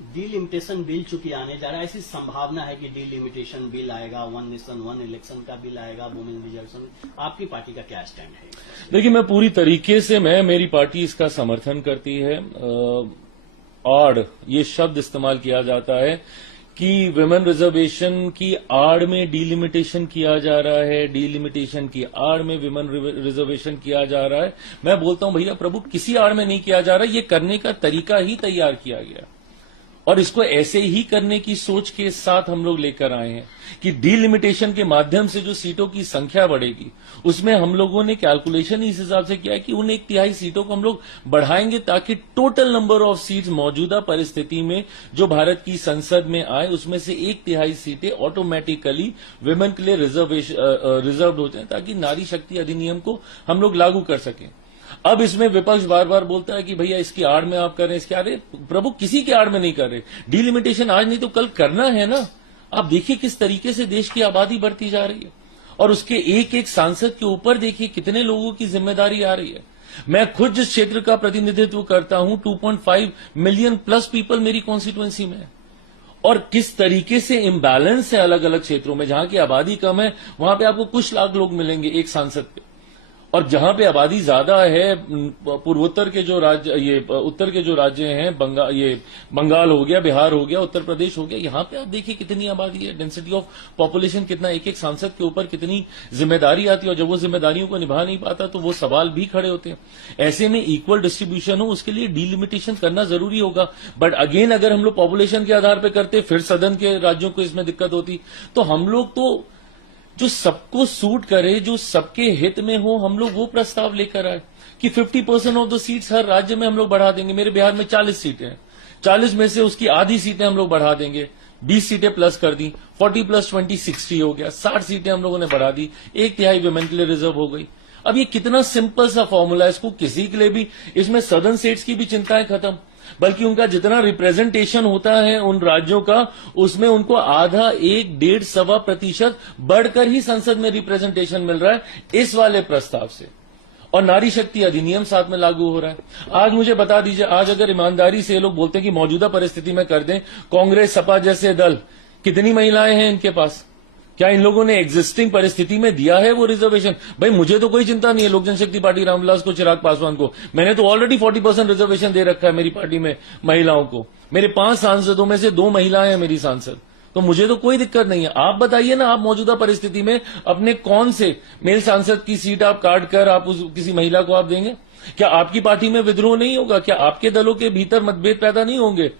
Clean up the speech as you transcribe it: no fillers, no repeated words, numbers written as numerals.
Delimitation bill चूंकि आने जा रहा है, ऐसी संभावना है कि डीलिमिटेशन बिल आएगा, वन नेशन वन इलेक्शन का बिल आएगा, वुमेन रिजर्वेशन, आपकी पार्टी का क्या स्टैंड है? देखिए, मैं पूरी तरीके से मेरी पार्टी इसका समर्थन करती है। और ये शब्द इस्तेमाल किया जाता है कि विमेन रिजर्वेशन की आड़ में डीलिमिटेशन किया जा रहा है, डीलिमिटेशन की आड़ में विमेन रिजर्वेशन किया जा रहा है। मैं बोलता हूं भैया प्रभु, किसी आड़ में नहीं किया जा रहा, ये करने का तरीका ही तैयार किया गया और इसको ऐसे ही करने की सोच के साथ हम लोग लेकर आए हैं कि डीलिमिटेशन के माध्यम से जो सीटों की संख्या बढ़ेगी, उसमें हम लोगों ने कैलकुलेशन इस हिसाब से किया है कि उन 1/3 सीटों को हम लोग बढ़ाएंगे ताकि टोटल नंबर ऑफ सीट्स मौजूदा परिस्थिति में जो भारत की संसद में आए, उसमें से 1/3 सीटें ऑटोमेटिकली विमेन के लिए रिजर्व हो जाए, ताकि नारी शक्ति अधिनियम को हम लोग लागू कर सकें। अब इसमें विपक्ष बार बार बोलता है कि भैया इसकी आड़ में आप कर रहे हैं, इसके आड़ प्रभु किसी की आड़ में नहीं कर रहे। डीलिमिटेशन आज नहीं तो कल करना है ना। आप देखिए किस तरीके से देश की आबादी बढ़ती जा रही है और उसके एक एक सांसद के ऊपर देखिए कितने लोगों की जिम्मेदारी आ रही है। मैं खुद जिस क्षेत्र का प्रतिनिधित्व करता हूं, 2.5 मिलियन प्लस पीपल मेरी कॉन्स्टिट्यूएंसी में है और किस तरीके से इम्बैलेंस है अलग अलग क्षेत्रों में। जहां की आबादी कम है वहां पे आपको कुछ लाख लोग मिलेंगे एक सांसद पे, और जहां पे आबादी ज्यादा है, पूर्वोत्तर के जो राज्य, ये उत्तर के जो राज्य हैं, बंगाल हो गया, बिहार हो गया, उत्तर प्रदेश हो गया, यहां पे आप देखिए कितनी आबादी है, डेंसिटी ऑफ पॉपुलेशन कितना, एक एक सांसद के ऊपर कितनी जिम्मेदारी आती है और जब वो जिम्मेदारियों को निभा नहीं पाता तो वो सवाल भी खड़े होते हैं। ऐसे में इक्वल डिस्ट्रीब्यूशन हो, उसके लिए डीलिमिटेशन करना जरूरी होगा। बट अगेन अगर हम लोग पॉपुलेशन के आधार पर करते फिर सदन के राज्यों को इसमें दिक्कत होती। तो हम लोग तो जो सबको सूट करे, जो सबके हित में हो, हम लोग वो प्रस्ताव लेकर आए कि 50% ऑफ द सीट्स हर राज्य में हम लोग बढ़ा देंगे। मेरे बिहार में 40 सीटें हैं, 40 में से उसकी आधी सीटें हम लोग बढ़ा देंगे, 20 सीटें प्लस कर दी, 40 + 20 60 हो गया, 60 सीटें हम लोगों ने बढ़ा दी, 1/3 विमेन के लिए रिजर्व हो गई। अब ये कितना सिंपल सा फॉर्मूला है, इसको किसी के लिए भी, इसमें सदन सीट्स की भी चिंताएं खत्म, बल्कि उनका जितना रिप्रेजेंटेशन होता है उन राज्यों का, उसमें उनको आधा, 1, 1.5, 1.25% बढ़कर ही संसद में रिप्रेजेंटेशन मिल रहा है इस वाले प्रस्ताव से। और नारी शक्ति अधिनियम साथ में लागू हो रहा है। आज मुझे बता दीजिए, आज अगर ईमानदारी से लोग बोलते हैं कि मौजूदा परिस्थिति में कर दें, कांग्रेस सपा जैसे दल, कितनी महिलाएं हैं इनके पास? क्या इन लोगों ने एग्जिस्टिंग परिस्थिति में दिया है वो रिजर्वेशन? भाई मुझे तो कोई चिंता नहीं है, लोक जनशक्ति पार्टी रामविलास को, चिराग पासवान को, मैंने तो ऑलरेडी 40% रिजर्वेशन दे रखा है मेरी पार्टी में महिलाओं को। मेरे 5 सांसदों में से 2 महिलाएं हैं मेरी सांसद, तो मुझे तो कोई दिक्कत नहीं है। आप बताइए ना, आप मौजूदा परिस्थिति में अपने कौन से मेल सांसद की सीट आप काट कर आप किसी महिला को आप देंगे? क्या आपकी पार्टी में विद्रोह नहीं होगा? क्या आपके दलों के भीतर मतभेद पैदा नहीं होंगे?